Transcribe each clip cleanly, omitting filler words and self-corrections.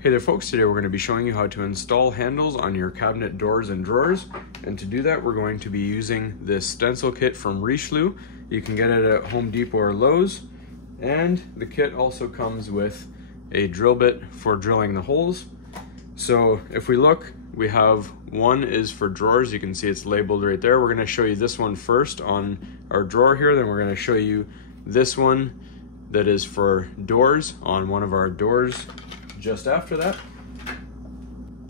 Hey there folks, today we're going to be showing you how to install handles on your cabinet doors and drawers. And to do that, we're going to be using this stencil kit from Richelieu. You can get it at Home Depot or Lowe's. And the kit also comes with a drill bit for drilling the holes. So if we look, we have one is for drawers. You can see it's labeled right there. We're going to show you this one first on our drawer here. Then we're going to show you this one that is for doors on one of our doors just after that.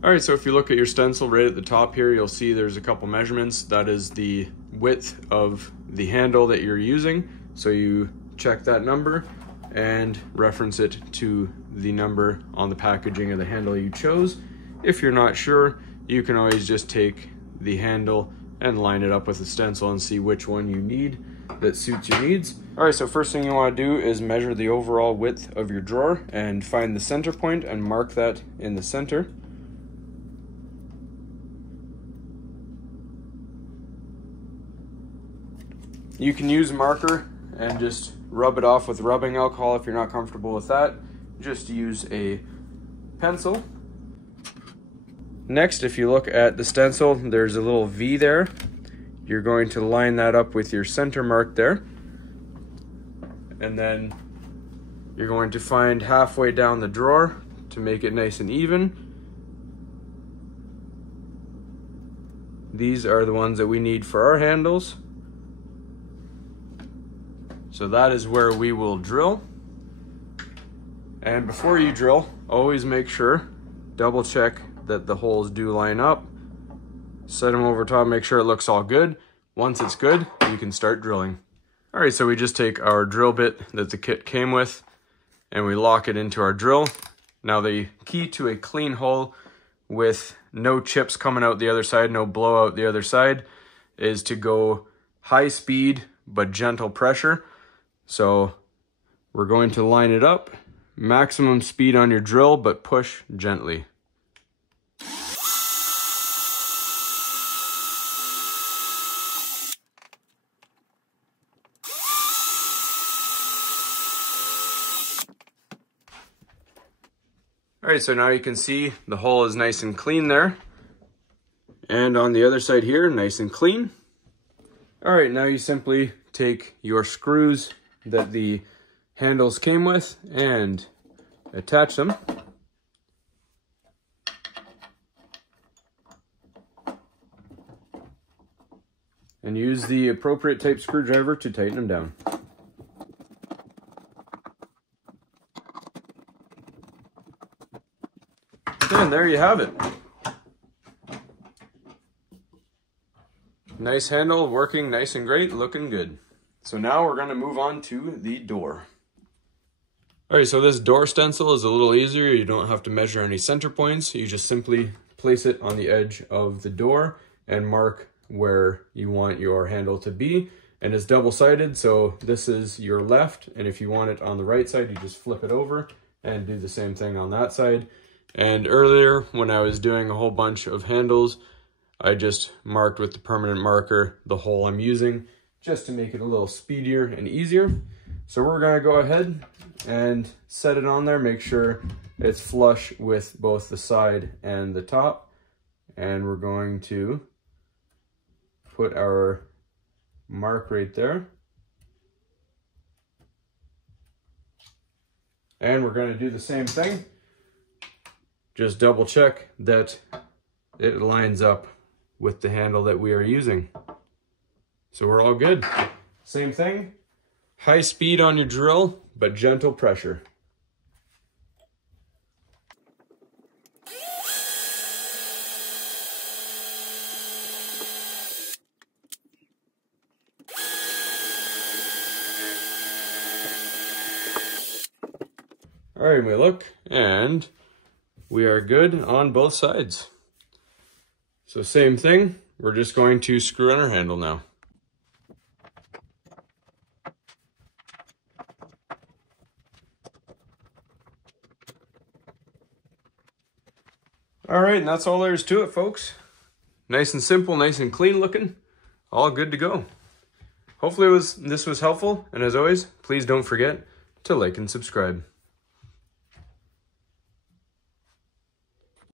All right, so if you look at your stencil right at the top here, you'll see there's a couple measurements. That is the width of the handle that you're using. So you check that number and reference it to the number on the packaging of the handle you chose. If you're not sure, you can always just take the handle and line it up with the stencil and see which one you need that suits your needs. All right, so first thing you want to do is measure the overall width of your drawer and find the center point and mark that in the center. You can use a marker and just rub it off with rubbing alcohol if you're not comfortable with that. Just use a pencil. Next, if you look at the stencil, there's a little V there. You're going to line that up with your center mark there. And then you're going to find halfway down the drawer to make it nice and even. These are the ones that we need for our handles. So that is where we will drill. And before you drill, always make sure, double check that the holes do line up. Set them over top, make sure it looks all good. Once it's good, you can start drilling. All right, so we just take our drill bit that the kit came with and we lock it into our drill. Now the key to a clean hole with no chips coming out the other side, no blowout the other side, is to go high speed but gentle pressure. So we're going to line it up, maximum speed on your drill, but push gently. All right, so now you can see the hole is nice and clean there. And on the other side here, nice and clean. All right, now you simply take your screws that the handles came with and attach them. And use the appropriate type screwdriver to tighten them down. And there you have it. Nice handle, working nice and great, looking good. So now we're going to move on to the door. All right, so this door stencil is a little easier. You don't have to measure any center points. You just simply place it on the edge of the door and mark where you want your handle to be. And it's double-sided, so this is your left. And if you want it on the right side, you just flip it over and do the same thing on that side. And earlier, when I was doing a whole bunch of handles, I just marked with the permanent marker the hole I'm using, just to make it a little speedier and easier. So we're gonna go ahead and set it on there, make sure it's flush with both the side and the top. And we're going to put our mark right there. And we're gonna do the same thing. Just double check that it lines up with the handle that we are using. So we're all good. Same thing, high speed on your drill, but gentle pressure. All right, we look, and we are good on both sides. So same thing, we're just going to screw in our handle now. All right, and that's all there is to it, folks. Nice and simple, nice and clean looking, all good to go. Hopefully this was helpful, and as always, please don't forget to like and subscribe.